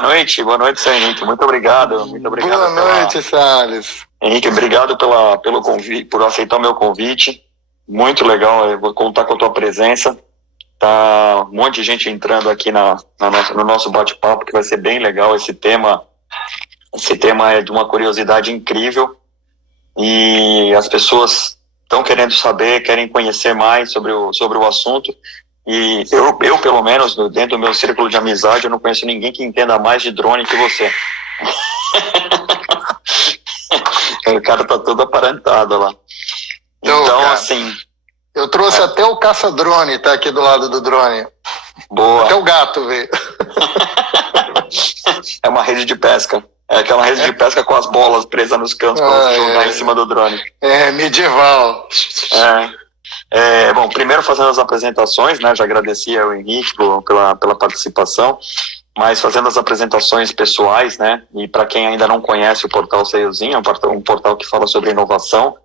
Boa noite, seu Henrique. Muito obrigado. Boa noite, Salles. Henrique, obrigado pelo convite, por aceitar o meu convite. Muito legal, eu vou contar com a tua presença. Tá um monte de gente entrando aqui no nosso bate-papo, que vai ser bem legal esse tema. Esse tema é de uma curiosidade incrível e as pessoas estão querendo saber, querem conhecer mais sobre o assunto. E eu, pelo menos, dentro do meu círculo de amizade, eu não conheço ninguém que entenda mais de drone que você. O cara tá todo aparentado lá. Então, assim... Eu trouxe até o caça-drone, tá aqui do lado do drone. Boa. Até o gato veio. É uma rede de pesca. É aquela rede de pesca com as bolas presas nos cantos para você jogar em cima do drone. É, medieval. Bom, primeiro fazendo as apresentações, né? Já agradeci ao Henrique pela participação, mas fazendo as apresentações pessoais, né? E para quem ainda não conhece o portal Salezinho, é um portal que fala sobre inovação,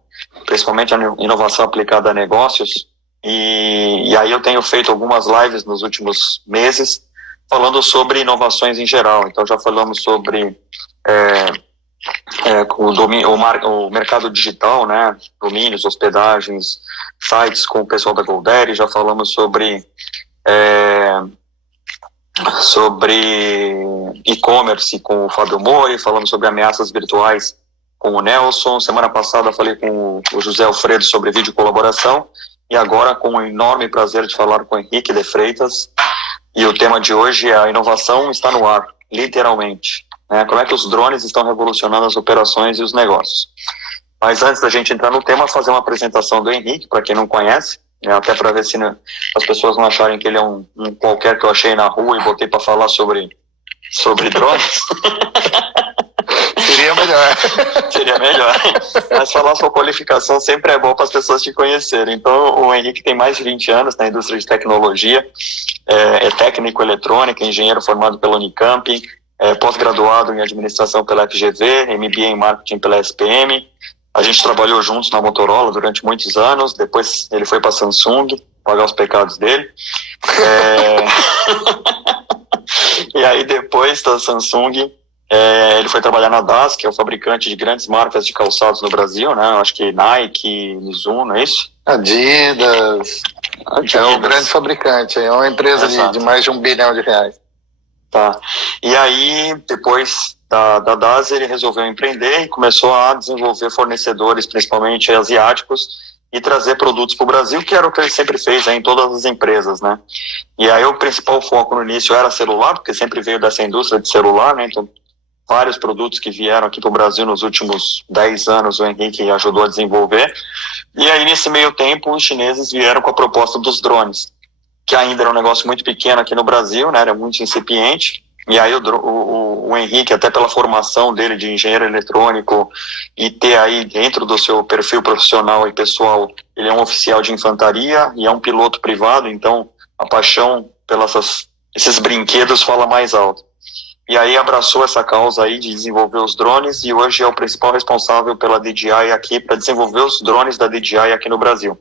principalmente a inovação aplicada a negócios. E aí eu tenho feito algumas lives nos últimos meses falando sobre inovações em geral. Então já falamos sobre o mercado digital, né? Domínios, hospedagens, sites com o pessoal da GoDaddy. Já falamos sobre e-commerce com o Fábio Mori, falamos sobre ameaças virtuais com o Nelson. Semana passada falei com o José Alfredo sobre vídeo colaboração, e agora com o enorme prazer de falar com o Henrique de Freitas, e o tema de hoje é: a inovação está no ar, literalmente, né? Como é que os drones estão revolucionando as operações e os negócios. Mas antes da gente entrar no tema, fazer uma apresentação do Henrique, para quem não conhece, até para ver se as pessoas não acharem que ele é um qualquer que eu achei na rua e botei para falar sobre drones. Seria melhor. Seria melhor. Mas falar sua qualificação sempre é bom para as pessoas te conhecerem. Então, o Henrique tem mais de 20 anos na indústria de tecnologia, é técnico eletrônica, engenheiro formado pela Unicamp, pós-graduado em administração pela FGV, MBA em marketing pela SPM. A gente trabalhou juntos na Motorola durante muitos anos, depois ele foi para a Samsung pagar os pecados dele. E aí depois da Samsung, ele foi trabalhar na DAS, que é o fabricante de grandes marcas de calçados no Brasil, né? Acho que Nike, Mizuno, não é isso? Adidas. É um grande fabricante, é uma empresa de mais de R$1 bilhão. Tá. E aí, depois da DAS, ele resolveu empreender e começou a desenvolver fornecedores, principalmente asiáticos, e trazer produtos para o Brasil, que era o que ele sempre fez em todas as empresas, né? E aí o principal foco no início era celular, porque sempre veio dessa indústria de celular, né? Então, vários produtos que vieram aqui para o Brasil nos últimos 10 anos, o Henrique ajudou a desenvolver. E aí, nesse meio tempo, os chineses vieram com a proposta dos drones, que ainda era um negócio muito pequeno aqui no Brasil, né? Era muito incipiente. E aí o Henrique, até pela formação dele de engenheiro eletrônico e ter aí dentro do seu perfil profissional e pessoal, ele é um oficial de infantaria e é um piloto privado, então a paixão pelos esses brinquedos fala mais alto. E aí abraçou essa causa aí de desenvolver os drones, e hoje é o principal responsável pela DJI aqui, para desenvolver os drones da DJI aqui no Brasil.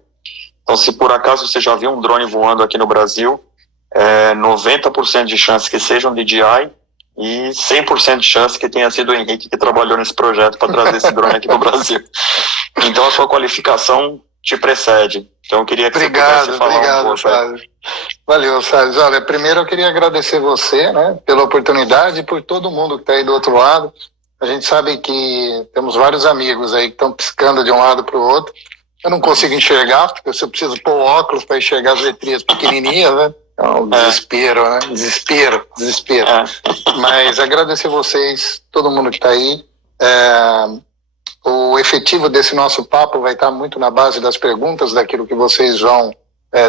Então, se por acaso você já viu um drone voando aqui no Brasil, 90% de chance que seja um DJI e 100% de chance que tenha sido o Henrique que trabalhou nesse projeto para trazer esse drone aqui no Brasil. Então, a sua qualificação te precede. Então, eu queria que você pudesse falar um pouco. Salles. Valeu, Salles. Olha, primeiro eu queria agradecer você, né, pela oportunidade e por todo mundo que está aí do outro lado. A gente sabe que temos vários amigos aí que estão piscando de um lado para o outro. Eu não consigo enxergar, porque eu preciso pôr óculos para enxergar as letrinhas pequenininhas, né? É um desespero, né? Desespero. Mas agradecer vocês, todo mundo que está aí. O efetivo desse nosso papo vai estar muito na base das perguntas, daquilo que vocês vão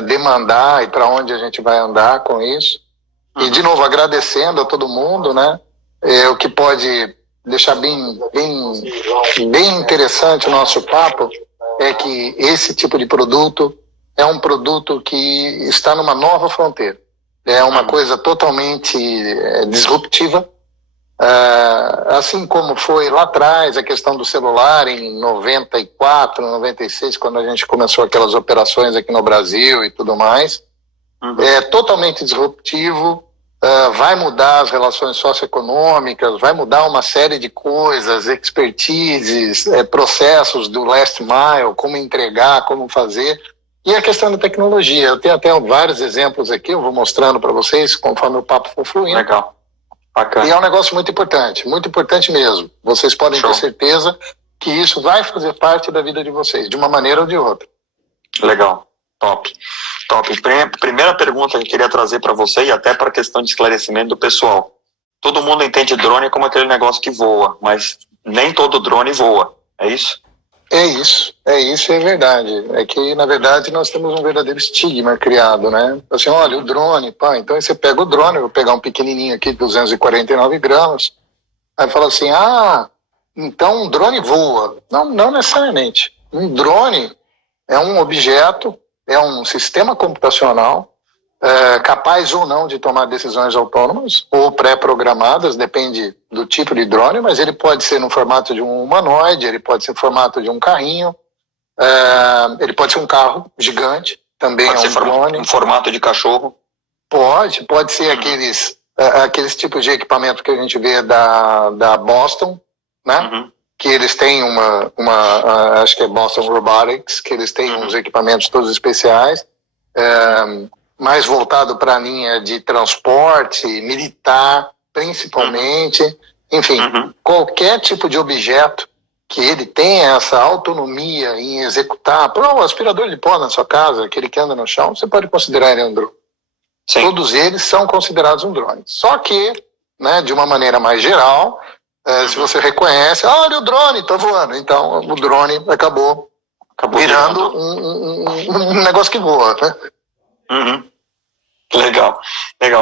demandar e para onde a gente vai andar com isso. E, de novo, agradecendo a todo mundo, né? O que pode deixar bem interessante o nosso papo é que esse tipo de produto é um produto que está numa nova fronteira. É uma coisa totalmente disruptiva, assim como foi lá atrás a questão do celular em 94, 96, quando a gente começou aquelas operações aqui no Brasil e tudo mais. É totalmente disruptivo, vai mudar as relações socioeconômicas, vai mudar uma série de coisas, expertises, processos do last mile, como entregar, como fazer, e a questão da tecnologia. Eu tenho até vários exemplos aqui, eu vou mostrando para vocês conforme o papo for fluindo. Legal, bacana. E é um negócio muito importante mesmo. Vocês podem Show. ter certeza que isso vai fazer parte da vida de vocês, de uma maneira ou de outra. Legal, top. Primeira pergunta que eu queria trazer para você, e até para a questão de esclarecimento do pessoal. Todo mundo entende drone como aquele negócio que voa, mas nem todo drone voa, é isso? É isso, é verdade. É que, na verdade, nós temos um verdadeiro estigma criado, né? Assim, olha, o drone, pá, então aí você pega o drone, eu vou pegar um pequenininho aqui, 249 gramas, aí fala assim, então um drone voa. Não necessariamente. Um drone é um objeto, é um sistema computacional capaz ou não de tomar decisões autônomas ou pré-programadas, depende do tipo de drone, mas ele pode ser no formato de um humanoide, ele pode ser no formato de um carrinho, ele pode ser um carro gigante, também pode é um drone. Em formato de cachorro? Pode ser aqueles tipos de equipamento que a gente vê da Boston, né? Uhum. Que eles têm acho que é Boston Robotics, que eles têm uns equipamentos todos especiais, mais voltado para a linha de transporte, militar, principalmente. Enfim, qualquer tipo de objeto que ele tenha essa autonomia em executar, o aspirador de pó na sua casa, aquele que anda no chão, você pode considerar ele um drone. Sim. Todos eles são considerados um drone. Só que, né, de uma maneira mais geral, se você reconhece, olha o drone, está voando. Então, o drone acabou virando um negócio que voa, né? Legal.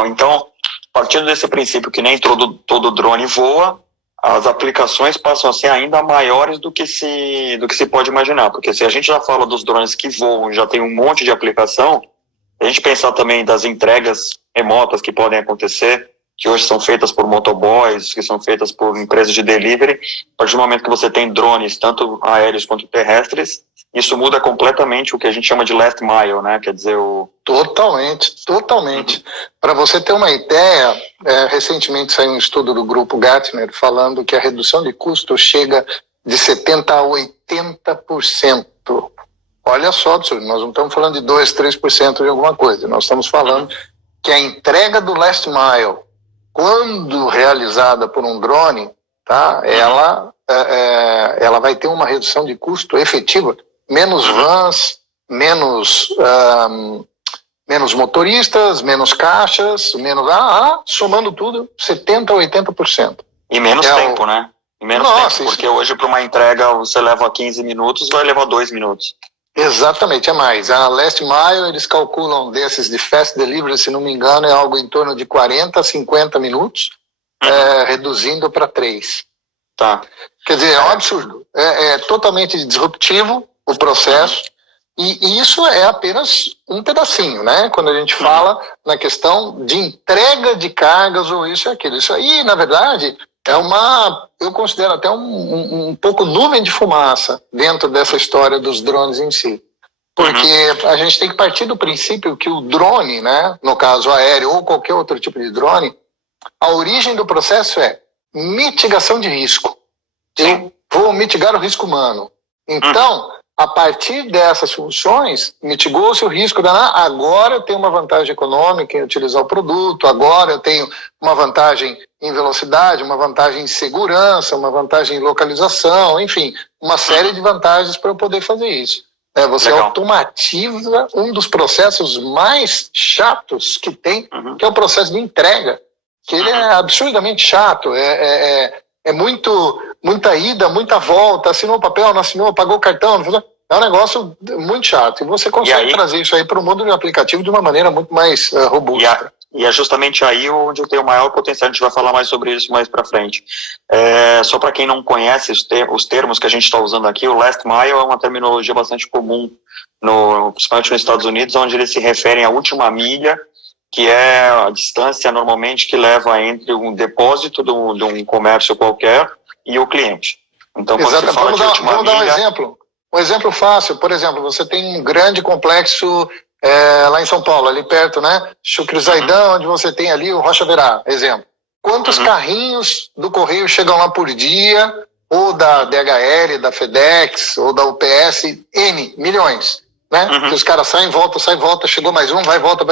Então, partindo desse princípio que nem todo drone voa, as aplicações passam a ser ainda maiores do que se pode imaginar. Porque se a gente já fala dos drones que voam, já tem um monte de aplicação, a gente pensar também das entregas remotas que podem acontecer, que hoje são feitas por motoboys, que são feitas por empresas de delivery, a partir do momento que você tem drones, tanto aéreos quanto terrestres, isso muda completamente o que a gente chama de last mile, né? Quer dizer, Totalmente. Para você ter uma ideia, recentemente saiu um estudo do grupo Gartner falando que a redução de custo chega de 70% a 80%. Olha só, nós não estamos falando de 2%, 3% de alguma coisa, nós estamos falando que a entrega do last mile, quando realizada por um drone, tá, ela vai ter uma redução de custo efetiva, menos vans, menos motoristas, menos caixas, somando tudo, 70% a 80%. E menos tempo, né? E menos tempo, porque hoje para uma entrega você leva 15 minutos, vai levar 2 minutos. Exatamente, é mais. A last mile, eles calculam desses de fast delivery, se não me engano, é algo em torno de 40 a 50 minutos, reduzindo para 3. Tá. Quer dizer, é um absurdo. É totalmente disruptivo o processo, e isso é apenas um pedacinho, né? Quando a gente fala na questão de entrega de cargas ou isso e aquilo. Isso aí, na verdade, eu considero até um pouco nuvem de fumaça dentro dessa história dos drones em si. Porque a gente tem que partir do princípio que o drone, né, no caso aéreo ou qualquer outro tipo de drone, a origem do processo é mitigação de risco. Eu vou mitigar o risco humano. Então, a partir dessas funções, mitigou-se o risco agora eu tenho uma vantagem econômica em utilizar o produto, agora eu tenho uma vantagem em velocidade, uma vantagem em segurança, uma vantagem em localização, enfim, uma série de vantagens para eu poder fazer isso. Você automatiza um dos processos mais chatos que tem, que é o processo de entrega, que ele é absurdamente chato, muita ida, muita volta, assinou o papel, não assinou, pagou o cartão, não fez... É um negócio muito chato. E você consegue trazer isso aí para o mundo do aplicativo de uma maneira muito mais robusta. E é justamente aí onde eu tenho o maior potencial. A gente vai falar mais sobre isso mais para frente. Só para quem não conhece os termos que a gente está usando aqui, o last mile é uma terminologia bastante comum, principalmente nos Estados Unidos, onde eles se referem à última milha, que é a distância normalmente que leva entre um depósito de um comércio qualquer e o cliente. Então, quando se fala de última milha... Vamos dar um exemplo fácil. Por exemplo, você tem um grande complexo lá em São Paulo, ali perto, né? Chucre Zaidan, onde você tem ali o Rocha Verá, exemplo. Quantos carrinhos do Correio chegam lá por dia, ou da DHL, da FedEx, ou da UPS, N, milhões, né? Que os caras saem, volta, chegou mais um, vai, volta.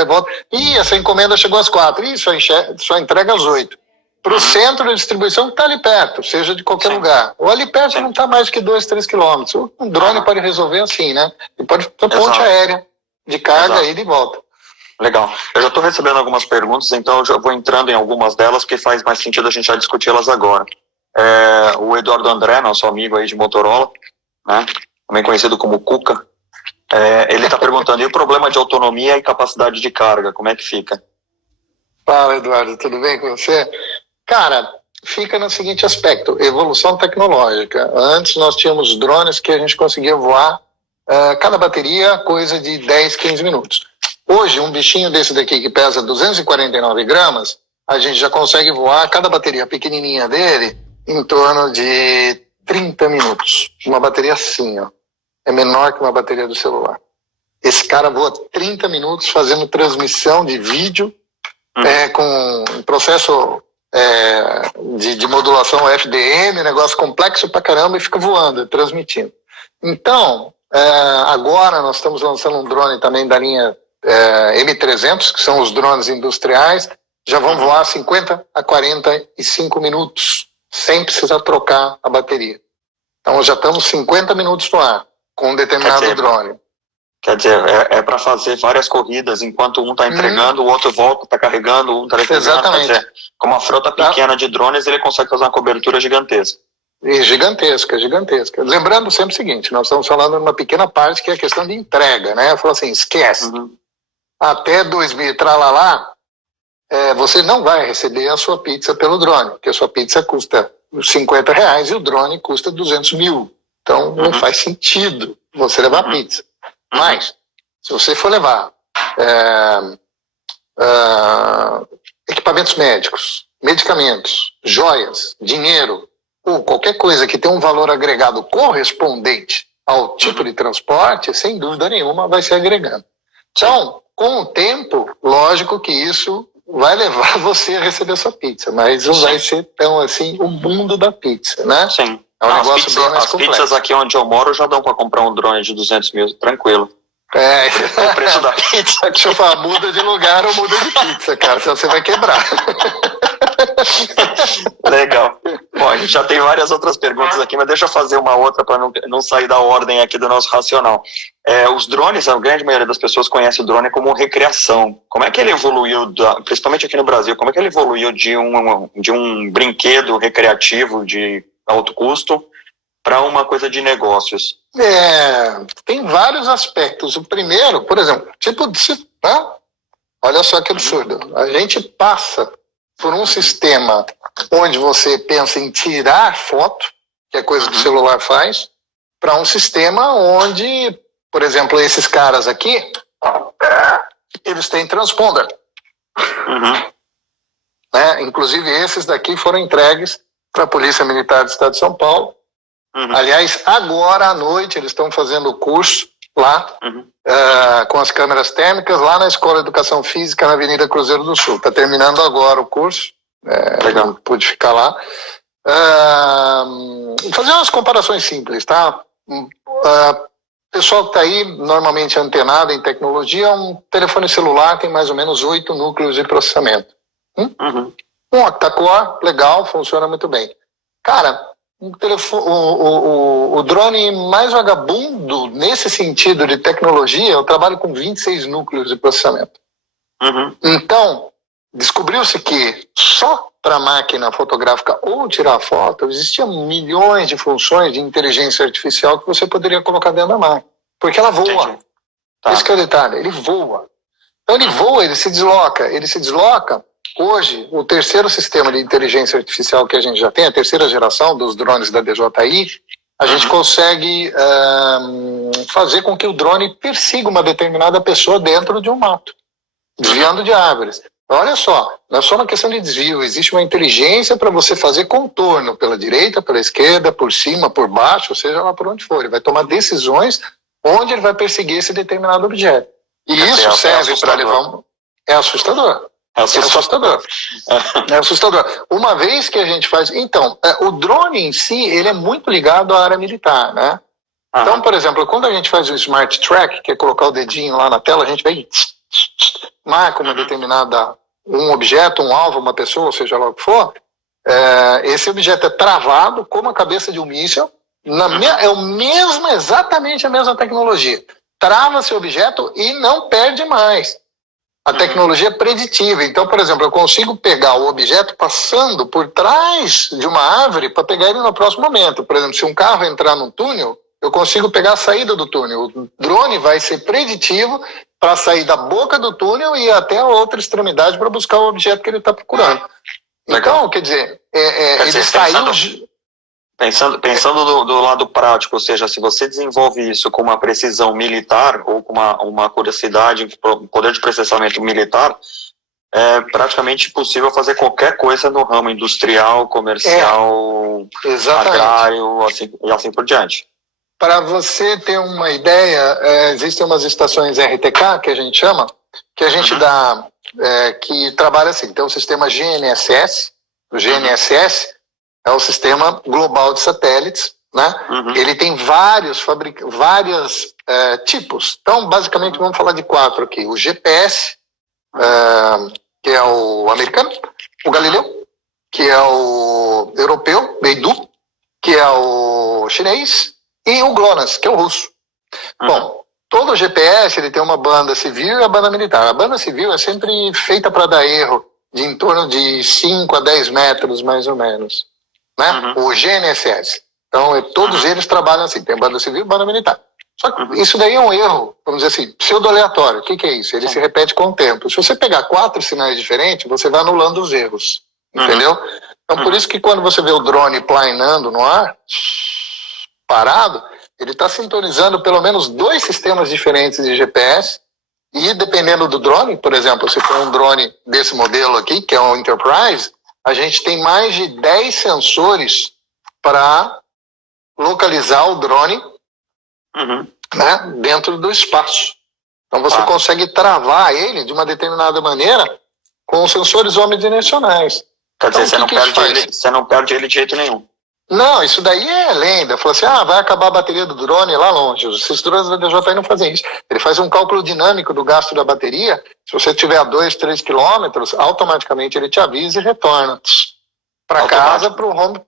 Ih, essa encomenda chegou às 4, ih, só entrega às 8. Para o centro de distribuição que está ali perto, seja de qualquer lugar. Ou ali perto não está mais que 2, 3 quilômetros. Um drone pode resolver assim, né? E pode ter ponte aérea de carga e de volta. Legal. Eu já estou recebendo algumas perguntas, então eu já vou entrando em algumas delas, porque faz mais sentido a gente já discuti-las agora. O Eduardo André, nosso amigo aí de Motorola, né, também conhecido como Cuca, ele está perguntando, e o problema de autonomia e capacidade de carga, como é que fica? Fala, Eduardo, tudo bem com você? Cara, fica no seguinte aspecto, evolução tecnológica. Antes nós tínhamos drones que a gente conseguia voar, cada bateria coisa de 10, 15 minutos. Hoje, um bichinho desse daqui que pesa 249 gramas, a gente já consegue voar cada bateria pequenininha dele em torno de 30 minutos. Uma bateria assim, ó. É menor que uma bateria do celular. Esse cara voa 30 minutos fazendo transmissão de vídeo com um processo de modulação FDM, negócio complexo pra caramba, e fica voando, transmitindo. Então, agora nós estamos lançando um drone também da linha M300, que são os drones industriais, já vão voar 50 a 45 minutos, sem precisar trocar a bateria. Então já estamos 50 minutos no ar, com um determinado drone. Quer dizer, é para fazer várias corridas, enquanto um está entregando, o outro volta, está carregando, um está entregando. Exatamente. Quer dizer, com uma frota pequena de drones, ele consegue fazer uma cobertura gigantesca. Gigantesca. Lembrando sempre o seguinte, nós estamos falando de uma pequena parte que é a questão de entrega, né? Eu falo assim, esquece. Até 2000, tralalá, você não vai receber a sua pizza pelo drone, porque a sua pizza custa R$50 e o drone custa 200 mil. Então não faz sentido você levar pizza. Mas, se você for levar equipamentos médicos, medicamentos, joias, dinheiro, ou qualquer coisa que tenha um valor agregado correspondente ao tipo de transporte, sem dúvida nenhuma vai se agregando. Então, com o tempo, lógico que isso vai levar você a receber sua pizza, mas não vai ser tão assim o mundo da pizza, né? Sim. É um negócio bem mais as complexo. pizzas aqui onde eu moro já dão para comprar um drone de 200 mil, tranquilo. O preço da pizza. Deixa eu falar, muda de lugar ou muda de pizza, cara, senão você vai quebrar. Legal. Bom, a gente já tem várias outras perguntas aqui, mas deixa eu fazer uma outra para não sair da ordem aqui do nosso racional. Os drones, a grande maioria das pessoas conhece o drone como recreação. Como é que ele evoluiu, principalmente aqui no Brasil, como é que ele evoluiu de um brinquedo recreativo de alto custo para uma coisa de negócios? Tem vários aspectos. O primeiro, por exemplo, olha só que absurdo. A gente passa por um sistema onde você pensa em tirar foto, que é coisa que o celular faz, para um sistema onde, por exemplo, esses caras aqui, eles têm transponder. Inclusive, esses daqui foram entregues para a Polícia Militar do Estado de São Paulo. Aliás, agora à noite eles estão fazendo o curso lá, com as câmeras térmicas, lá na Escola de Educação Física, na Avenida Cruzeiro do Sul. Está terminando agora o curso, não pude ficar lá. Fazer umas comparações simples, tá? Pessoal que está aí, normalmente antenado em tecnologia, um telefone celular tem mais ou menos 8 núcleos de processamento. Um octa-core, legal, funciona muito bem. Cara, o drone mais vagabundo nesse sentido de tecnologia, eu trabalho com 26 núcleos de processamento. Então, descobriu-se que só para máquina fotográfica ou tirar foto, existiam milhões de funções de inteligência artificial que você poderia colocar dentro da máquina. Porque ela voa. Esse que é o detalhe, ele voa. Então ele voa, ele se desloca. Hoje, o terceiro sistema de inteligência artificial que a gente já tem, a terceira geração dos drones da DJI, a gente consegue fazer com que o drone persiga uma determinada pessoa dentro de um mato, desviando de árvores. Olha só, não é só uma questão de desvio, existe uma inteligência para você fazer contorno pela direita, pela esquerda, por cima, por baixo, ou seja lá por onde for. Ele vai tomar decisões onde ele vai perseguir esse determinado objeto. E isso serve para levar É assustador. É assustador. É assustador. Uma vez que a gente faz... Então, o drone em si, ele é muito ligado à área militar, né? Então, por exemplo, quando a gente faz o Smart Track, que é colocar o dedinho lá na tela, a gente vai marca uma determinada... um objeto, um alvo, uma pessoa, seja lá o que for, esse objeto é travado como a cabeça de um míssil, é exatamente a mesma tecnologia. Trava-se o objeto e não perde mais. A tecnologia é preditiva. Então, por exemplo, eu consigo pegar o objeto passando por trás de uma árvore para pegar ele no próximo momento. Por exemplo, se um carro entrar num túnel, eu consigo pegar a saída do túnel. O drone vai ser preditivo para sair da boca do túnel e ir até a outra extremidade para buscar o objeto que ele está procurando. Então, quer dizer, ele saiu... Pensando do lado prático, ou seja, se você desenvolve isso com uma precisão militar ou com uma curiosidade, um poder de processamento militar, é praticamente possível fazer qualquer coisa no ramo industrial, comercial, agrário, e assim por diante. Para você ter uma ideia, existem umas estações RTK, que a gente chama, que a gente dá, que trabalha assim, tem o sistema GNSS, o GNSS, é o sistema global de satélites, né? Ele tem vários tipos. Então, basicamente, vamos falar de 4 aqui. O GPS, que é o americano, o Galileu, que é o europeu, Beidou, que é o chinês, e o GLONASS, que é o russo. Bom, todo GPS ele tem uma banda civil e a banda militar. A banda civil é sempre feita para dar erro de em torno de 5 a 10 metros, mais ou menos. Né? O GNSS. Então, todos eles trabalham assim, tem banda civil e banda militar. Só que isso daí é um erro, vamos dizer assim, pseudo-aleatório. O que é isso? Ele se repete com o tempo. Se você pegar 4 sinais diferentes, você vai anulando os erros. Entendeu? Então, por isso que quando você vê o drone planeando no ar, parado, ele está sintonizando pelo menos 2 sistemas diferentes de GPS e dependendo do drone, por exemplo, se for um drone desse modelo aqui, que é um Enterprise, a gente tem mais de 10 sensores para localizar o drone né, dentro do espaço. Então você consegue travar ele de uma determinada maneira com sensores omnidirecionais. Quer dizer, então, você não perde ele de jeito nenhum. Não, isso daí é lenda. Falou assim, vai acabar a bateria do drone lá longe. Esses drones da DJI não fazem isso. Ele faz um cálculo dinâmico do gasto da bateria. Se você estiver a 2, 3 quilômetros, automaticamente ele te avisa e retorna para casa, para o home,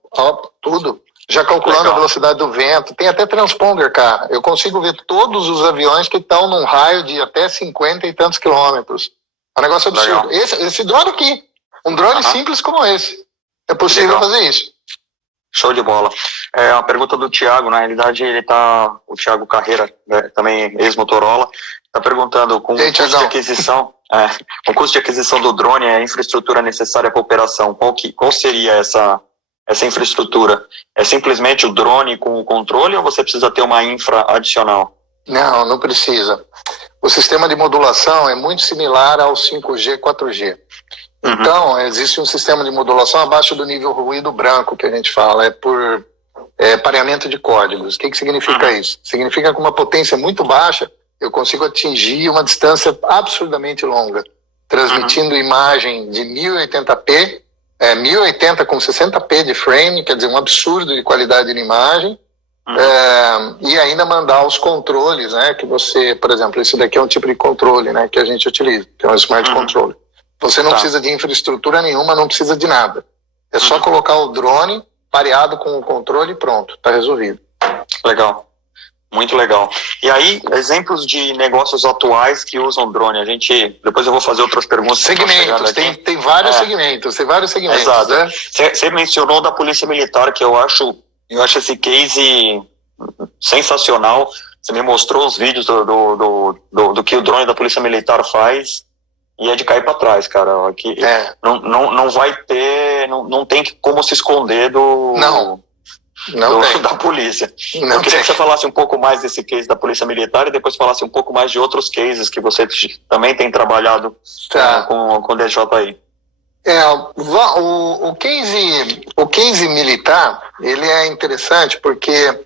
tudo. Já calculando a velocidade do vento. Tem até transponder, cara. Eu consigo ver todos os aviões que estão num raio de até 50 e tantos quilômetros. É um negócio absurdo. Esse drone aqui, um drone simples como esse, é possível fazer isso. Show de bola. Uma pergunta do Thiago, na realidade o Thiago Carreira, também ex-Motorola, está perguntando com o custo de aquisição, o custo de aquisição do drone, a infraestrutura necessária para a operação, qual seria essa infraestrutura? É simplesmente o drone com o controle ou você precisa ter uma infra adicional? Não precisa. O sistema de modulação é muito similar ao 5G, 4G. Então, existe um sistema de modulação abaixo do nível ruído branco, que a gente fala, por pareamento de códigos. O que significa isso? Significa que com uma potência muito baixa, eu consigo atingir uma distância absurdamente longa, transmitindo imagem de 1080p, 1080 com 60p de frame, quer dizer, um absurdo de qualidade de imagem, e ainda mandar os controles, né, que você, por exemplo, esse daqui é um tipo de controle, né, que a gente utiliza, que é um Smart Controller. Você não precisa de infraestrutura nenhuma, não precisa de nada. É só colocar o drone pareado com o controle e pronto, está resolvido. Legal, muito legal. E aí, exemplos de negócios atuais que usam drone, depois eu vou fazer outras perguntas. Segmentos, tem vários segmentos, Exato. Né? Você mencionou da Polícia Militar, que eu acho esse case sensacional. Você me mostrou os vídeos do que o drone da Polícia Militar faz. E é de cair para trás, cara. Aqui não vai ter, não tem como se esconder da polícia. Eu queria que você falasse um pouco mais desse case da Polícia Militar e depois falasse um pouco mais de outros cases que você também tem trabalhado com o DJI. O case militar, ele é interessante porque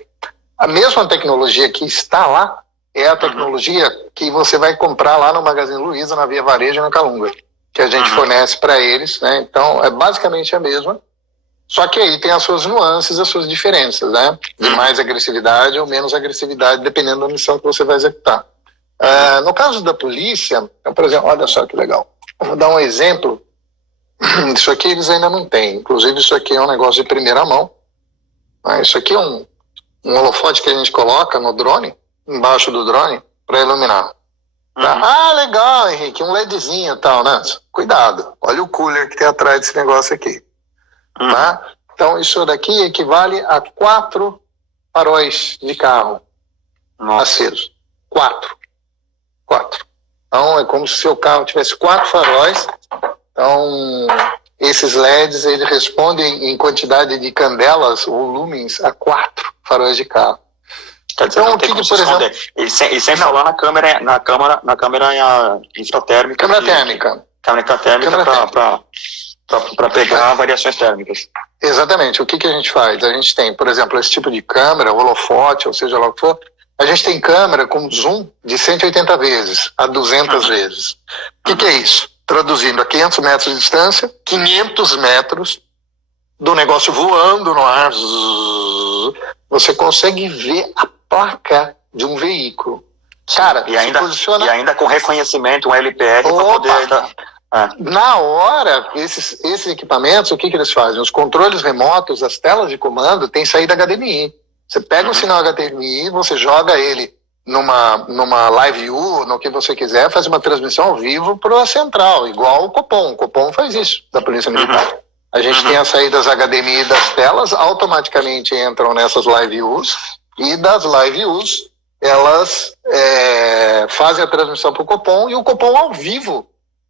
a mesma tecnologia que está lá, é a tecnologia que você vai comprar lá no Magazine Luiza, na Via Varejo, na Calunga, que a gente fornece para eles, né? Então, é basicamente a mesma, só que aí tem as suas nuances, as suas diferenças, né? De mais agressividade ou menos agressividade, dependendo da missão que você vai executar. No caso da polícia, então, por exemplo, olha só que legal. Vou dar um exemplo. Isso aqui eles ainda não têm. Inclusive, isso aqui é um negócio de primeira mão. Isso aqui é um holofote que a gente coloca no drone, embaixo do drone, para iluminar. Tá? Legal, Henrique, um LEDzinho e tal, né? Cuidado, olha o cooler que tem atrás desse negócio aqui. Tá? Então, isso daqui equivale a 4 faróis de carro acesos. 4. Então, é como se o seu carro tivesse 4 faróis. Então, esses LEDs, eles respondem em quantidade de candelas ou lumens a 4 faróis de carro. Quer dizer, então, não tem como se esconder. E sem falar na câmera infratérmica. Câmera térmica. Câmera térmica para pegar variações térmicas. Exatamente. O que a gente faz? A gente tem, por exemplo, esse tipo de câmera, holofote, ou seja lá o que for, a gente tem câmera com zoom de 180 vezes a 200 vezes. O que é isso? Traduzindo, a 500 metros de distância, 500 metros do negócio voando no ar, você consegue ver a placa de um veículo. Cara, e ainda com reconhecimento, um LPR, para poder... Na hora, esses equipamentos, o que eles fazem? Os controles remotos, as telas de comando, tem saída HDMI. Você pega um sinal HDMI, você joga ele numa live view, no que você quiser, faz uma transmissão ao vivo para a central, igual o Copom. O Copom faz isso, da Polícia Militar. A gente tem as saídas HDMI das telas, automaticamente entram nessas live views, e das live views, elas fazem a transmissão para o Copom, e o Copom ao vivo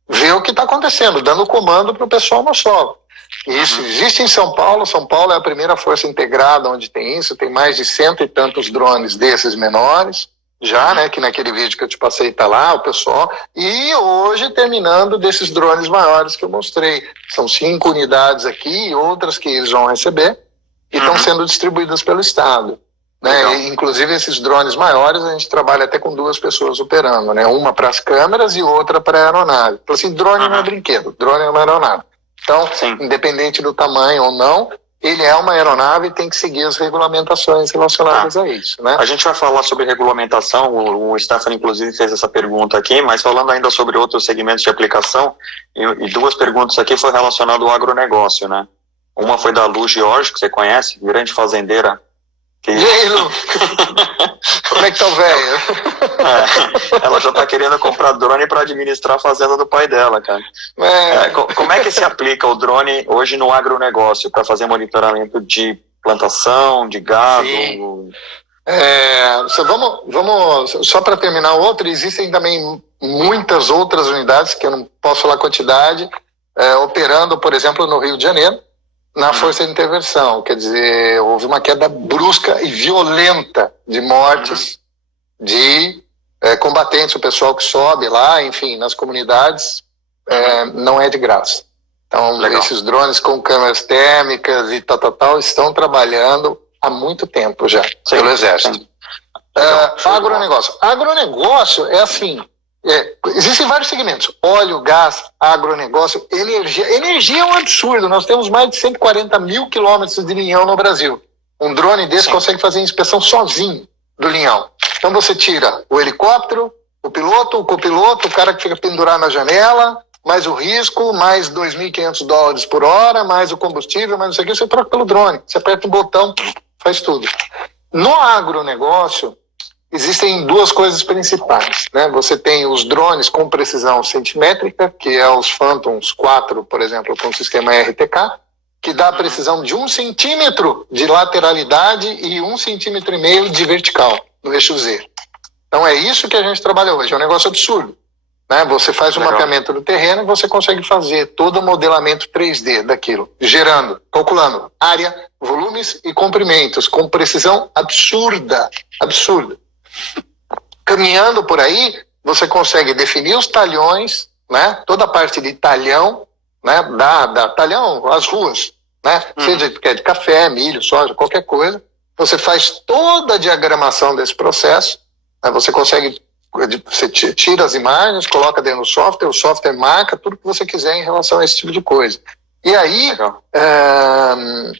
vê o que está acontecendo, dando comando para o pessoal no solo. Isso existe em São Paulo. São Paulo é a primeira força integrada onde tem isso, tem mais de 100 e tantos drones desses menores, já, né, que naquele vídeo que eu te passei tá lá, o pessoal, e hoje terminando desses drones maiores que eu mostrei. São 5 unidades aqui e outras que eles vão receber e estão sendo distribuídas pelo Estado. Né? E, inclusive esses drones maiores a gente trabalha até com 2 pessoas operando, né? Uma para as câmeras e outra para a aeronave. Então, assim, drone não é brinquedo, drone é uma aeronave. Então, independente do tamanho ou não, ele é uma aeronave e tem que seguir as regulamentações relacionadas a isso, né? A gente vai falar sobre regulamentação, o Stefano inclusive fez essa pergunta aqui, mas falando ainda sobre outros segmentos de aplicação, e 2 perguntas aqui foi relacionado ao agronegócio, né? Uma foi da Lu Jorge, que você conhece, grande fazendeira. E aí, Lu? Como é que tá o velho? Ela já tá querendo comprar drone para administrar a fazenda do pai dela, cara. Como é que se aplica o drone hoje no agronegócio para fazer monitoramento de plantação, de gado? Vamos só para terminar outro, existem também muitas outras unidades, que eu não posso falar a quantidade, operando, por exemplo, no Rio de Janeiro, na força de intervenção. Quer dizer, houve uma queda brusca e violenta de mortes de combatentes, o pessoal que sobe lá, enfim, nas comunidades, não é de graça. Então, esses drones com câmeras térmicas e tal, estão trabalhando há muito tempo já, pelo Exército. Agronegócio. Agronegócio é assim, existem vários segmentos: óleo, gás, agronegócio, energia. Energia é um absurdo. Nós temos mais de 140 mil quilômetros de linhão no Brasil. Um drone desse consegue fazer inspeção sozinho do linhão. Então você tira o helicóptero, o piloto, o copiloto, o cara que fica pendurado na janela, mais o risco, mais $2.500 por hora, mais o combustível, mais não sei o que, você troca pelo drone. Você aperta um botão, faz tudo. No agronegócio, existem 2 coisas principais, né? Você tem os drones com precisão centimétrica, que é os Phantoms 4, por exemplo, com o sistema RTK, que dá a precisão de 1 centímetro de lateralidade e 1,5 centímetros de vertical no eixo Z. Então é isso que a gente trabalha hoje, é um negócio absurdo. Né? Você faz o mapeamento do terreno e você consegue fazer todo o modelamento 3D daquilo, calculando área, volumes e comprimentos, com precisão absurda. Caminhando por aí, você consegue definir os talhões, né? Toda a parte de talhão, né? Da talhão, as ruas, né? Seja de café, milho, soja, qualquer coisa. Você faz toda a diagramação desse processo Aí você consegue, você tira as imagens, coloca dentro do software, o software marca tudo que você quiser em relação a esse tipo de coisa. E aí,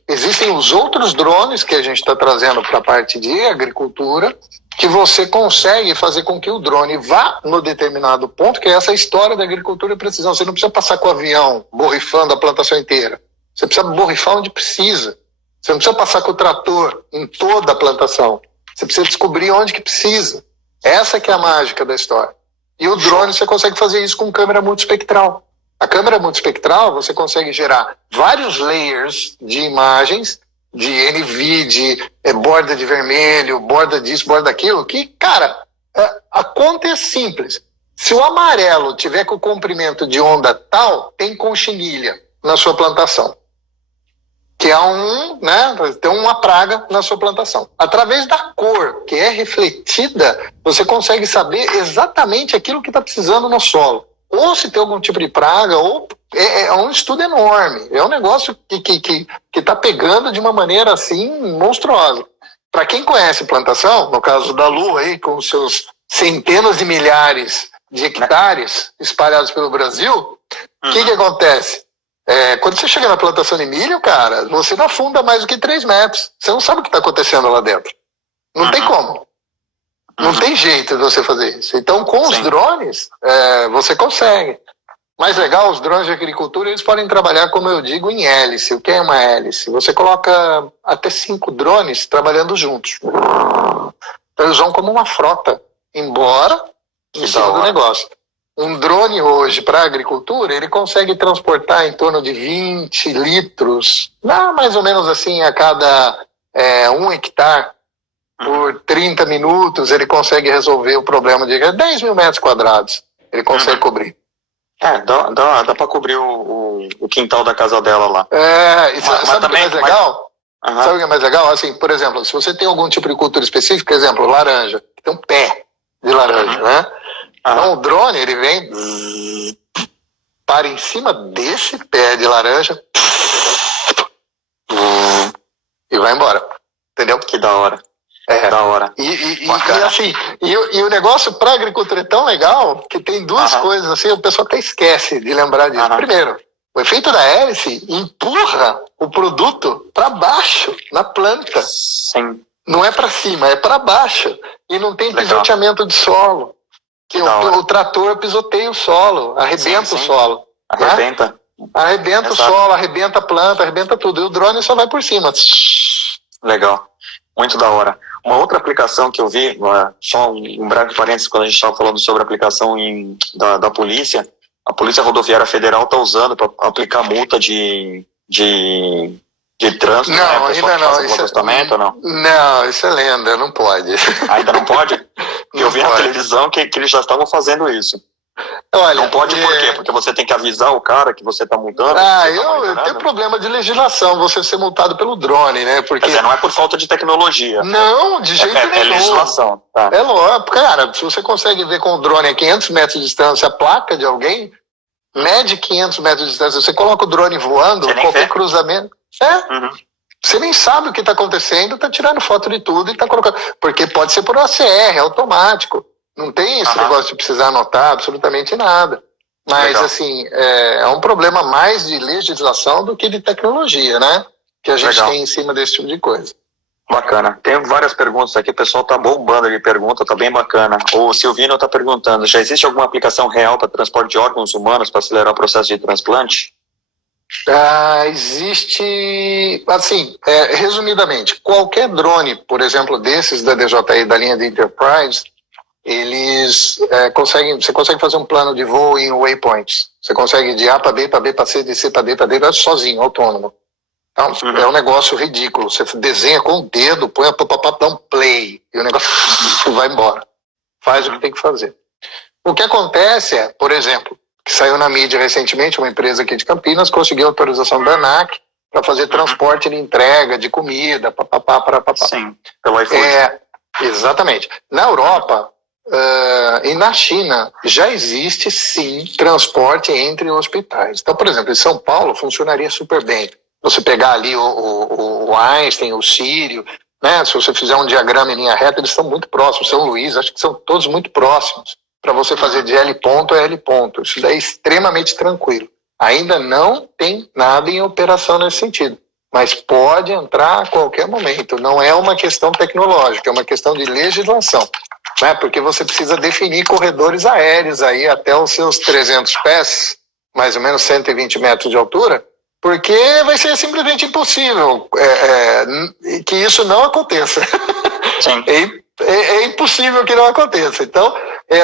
existem os outros drones que a gente está trazendo para a parte de agricultura, que você consegue fazer com que o drone vá no determinado ponto, que é essa história da agricultura e precisão. Você não precisa passar com o avião borrifando a plantação inteira. Você precisa borrifar onde precisa. Você não precisa passar com o trator em toda a plantação. Você precisa descobrir onde que precisa. Essa que é a mágica da história. E o drone você consegue fazer isso com câmera multispectral. A câmera multispectral, você consegue gerar vários layers de imagens, de NVIDIA, borda de vermelho, borda disso, borda daquilo, que, cara, a conta é simples. Se o amarelo tiver com o comprimento de onda tal, tem conchinilha na sua plantação. Que é tem uma praga na sua plantação. Através da cor que é refletida, você consegue saber exatamente aquilo que está precisando no solo. Ou se tem algum tipo de praga, ou é um estudo enorme. É um negócio que está pegando de uma maneira assim monstruosa. Para quem conhece plantação, no caso da Lu aí, com seus centenas de milhares de hectares espalhados pelo Brasil, o que acontece? Quando você chega na plantação de milho, cara, você não afunda mais do que 3 metros. Você não sabe o que está acontecendo lá dentro. Não tem como. Não tem jeito de você fazer isso. Então, com os drones, você consegue. Mais legal, os drones de agricultura, eles podem trabalhar, como eu digo, em hélice. O que é uma hélice? Você coloca até 5 drones trabalhando juntos. Então, eles vão como uma frota, embora em cima do negócio. Um drone hoje, para a agricultura, ele consegue transportar em torno de 20 litros, mais ou menos assim, a cada 1 hectare. Por 30 minutos, ele consegue resolver o problema de 10 mil metros quadrados. Ele consegue cobrir. Dá para cobrir o quintal da casa dela lá. Sabe o que é mais legal? Sabe o que é mais legal? Assim, por exemplo, se você tem algum tipo de cultura específica, exemplo, laranja, tem um pé de laranja, né? Então o drone, ele vem, para em cima desse pé de laranja e vai embora. Entendeu? Que da hora. Da hora. E o negócio para a agricultura é tão legal que tem duas coisas assim, o pessoal até esquece de lembrar disso. Primeiro, o efeito da hélice empurra o produto para baixo na planta. Sim. Não é para cima, é para baixo. E não tem pisoteamento de solo. Que o trator pisoteia o solo, arrebenta o solo. Arrebenta. Arrebenta o solo, arrebenta a planta, arrebenta tudo. E o drone só vai por cima. Legal. Muito da hora. Uma outra aplicação que eu vi, só um breve parênteses, quando a gente estava falando sobre a aplicação da polícia, a Polícia Rodoviária Federal está usando para aplicar multa de trânsito. Não, ainda não. Não, isso é lenda, não pode. Ainda não pode? Eu vi na televisão que eles já estavam fazendo isso. Olha, não pode por quê? Porque você tem que avisar o cara que você está multando. Eu tenho problema de legislação, você ser multado pelo drone, né? Porque... Quer dizer, não é por falta de tecnologia. Não, de jeito nenhum. É legislação. Tá. É lógico, cara, se você consegue ver com o drone a 500 metros de distância a placa de alguém, mede 500 metros de distância, você coloca o drone voando, qualquer cruzamento, você nem sabe o que está acontecendo, está tirando foto de tudo e está colocando, porque pode ser por OCR, automático. Não tem esse negócio de precisar anotar absolutamente nada. Mas, assim, é um problema mais de legislação do que de tecnologia, né? Que a gente tem em cima desse tipo de coisa. Bacana. Tem várias perguntas aqui, o pessoal tá bombando de pergunta, tá bem bacana. O Silvino tá perguntando, já existe alguma aplicação real para transporte de órgãos humanos para acelerar o processo de transplante? Existe, assim, resumidamente, qualquer drone, por exemplo, desses da DJI, da linha de Enterprise, eles você consegue fazer um plano de voo em waypoints. Você consegue de A para B, para B para C, de C para D, para D, sozinho, autônomo. Então, é um negócio ridículo. Você desenha com o dedo, põe dá um play, e o negócio vai embora. Faz o que tem que fazer. O que acontece é, por exemplo, que saiu na mídia recentemente, uma empresa aqui de Campinas conseguiu autorização da ANAC para fazer transporte de entrega de comida, Sim, pelo iFood. Exatamente. Na Europa e na China já existe sim transporte entre hospitais. Então, por exemplo, em São Paulo funcionaria super bem. Você pegar ali o Einstein, o Sírio, né? Se você fizer um diagrama em linha reta, eles estão muito próximos. São Luís, acho que são todos muito próximos. Para você fazer de L ponto a L ponto. Isso daí é extremamente tranquilo. Ainda não tem nada em operação nesse sentido, mas pode entrar a qualquer momento. Não é uma questão tecnológica, é uma questão de legislação, né? Porque você precisa definir corredores aéreos aí até os seus 300 pés, mais ou menos 120 metros de altura, porque vai ser simplesmente impossível que isso não aconteça. Sim. É impossível que não aconteça. Então,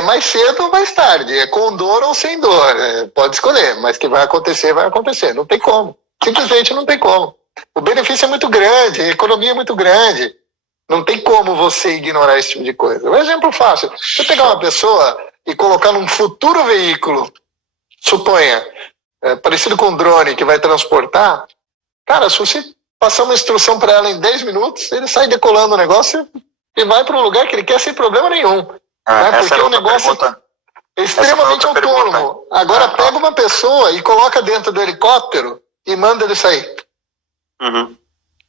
mais cedo ou mais tarde, é com dor ou sem dor, pode escolher, mas que vai acontecer, vai acontecer. Não tem como, simplesmente não tem como. O benefício é muito grande, a economia é muito grande. Não tem como você ignorar esse tipo de coisa. Um exemplo fácil, você pegar uma pessoa e colocar num futuro veículo, suponha, parecido com um drone que vai transportar, cara, se você passar uma instrução para ela em 10 minutos, ele sai decolando o negócio e vai para um lugar que ele quer sem problema nenhum. Né? Porque o negócio é extremamente autônomo. Agora pega uma pessoa e coloca dentro do helicóptero e manda ele sair. Uhum.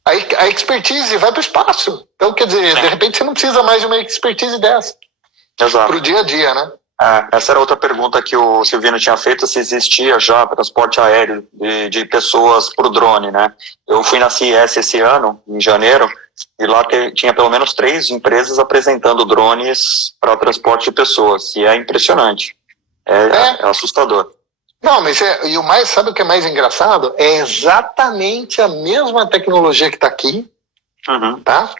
Aí a expertise vai para o espaço. Então, quer dizer, de repente você não precisa mais de uma expertise dessa. Exato. Para o dia a dia, né? Essa era outra pergunta que o Silvino tinha feito, se existia já transporte aéreo de pessoas por drone, né? Eu fui na CES esse ano, em janeiro, e lá tinha pelo menos 3 empresas apresentando drones para transporte de pessoas, e é impressionante, é assustador. Não, mas e o mais, sabe o que é mais engraçado? É exatamente a mesma tecnologia que está aqui, tá?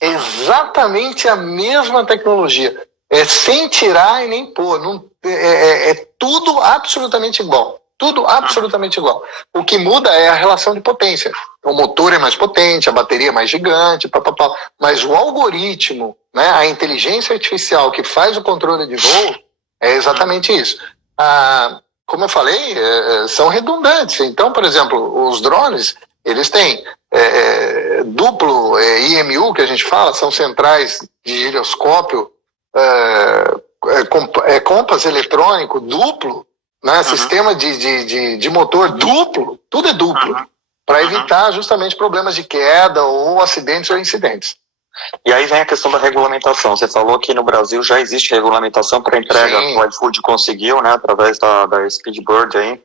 Exatamente a mesma tecnologia. Sem tirar e nem pôr. É tudo absolutamente igual. Tudo absolutamente igual. O que muda é a relação de potência. O motor é mais potente, a bateria é mais gigante, mas o algoritmo, né, a inteligência artificial que faz o controle de voo é exatamente isso. Como eu falei, são redundantes. Então, por exemplo, os drones, eles têm duplo IMU, que a gente fala, são centrais de giroscópio, compass eletrônico duplo, né? Sistema de motor duplo, tudo é duplo, para evitar justamente problemas de queda ou acidentes ou incidentes. E aí vem a questão da regulamentação. Você falou que no Brasil já existe regulamentação para entrega. Sim. O iFood conseguiu, né, através da Speedbird aí,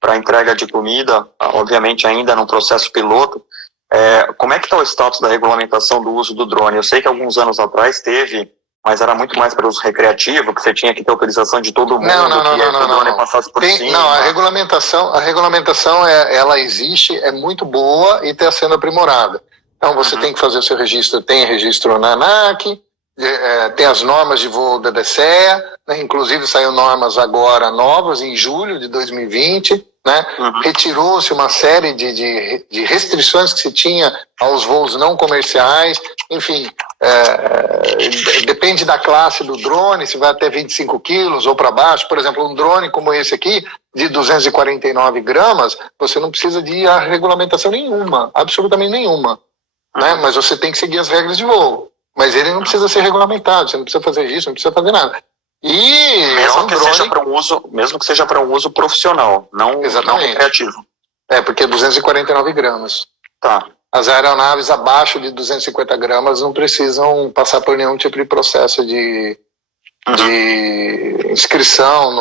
para entrega de comida, obviamente ainda no processo piloto. Como é que está o status da regulamentação do uso do drone? Eu sei que alguns anos atrás teve, mas era muito mais para uso recreativo, que você tinha que ter autorização de todo mundo, que o drone passasse por cima. Não, a regulamentação ela existe, é muito boa e está sendo aprimorada. Então você tem que fazer o seu registro, tem registro na ANAC, tem as normas de voo da DCEA, né? Inclusive saiu normas agora novas, em julho de 2020, né? Retirou-se uma série de restrições que se tinha aos voos não comerciais, enfim, depende da classe do drone, se vai até 25 quilos ou para baixo. Por exemplo, um drone como esse aqui, de 249 gramas, você não precisa de regulamentação nenhuma, absolutamente nenhuma. Né? Mas você tem que seguir as regras de voo. Mas ele não precisa ser regulamentado, você não precisa fazer isso, não precisa fazer nada. E mesmo que seja para um uso profissional, não recreativo. Porque é 249 gramas. Tá. As aeronaves abaixo de 250 gramas não precisam passar por nenhum tipo de processo de inscrição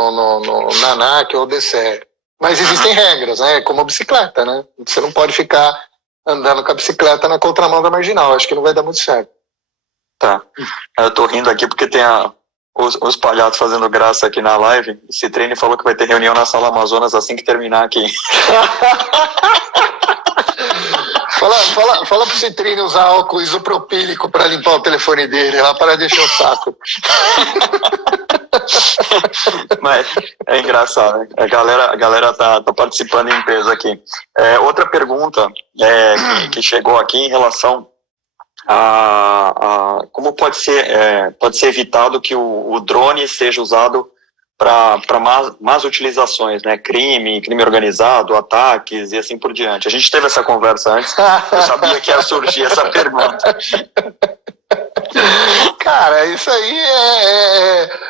na ANAC ou DCE. Mas existem regras, né? Como a bicicleta, né? Você não pode ficar andando com a bicicleta na contramão da marginal. Acho que não vai dar muito certo. Tá. Eu tô rindo aqui porque tem os palhaços fazendo graça aqui na live. O Citrine falou que vai ter reunião na Sala Amazonas assim que terminar aqui. Fala pro Citrine usar álcool isopropílico para limpar o telefone dele lá, para deixar o saco. Mas é engraçado, né? A galera tá participando em peso aqui. Outra pergunta que chegou aqui em relação a como pode ser evitado que o drone seja usado para más utilizações, né? Crime organizado, ataques e assim por diante. A gente teve essa conversa antes, eu sabia que ia surgir essa pergunta. Cara, isso aí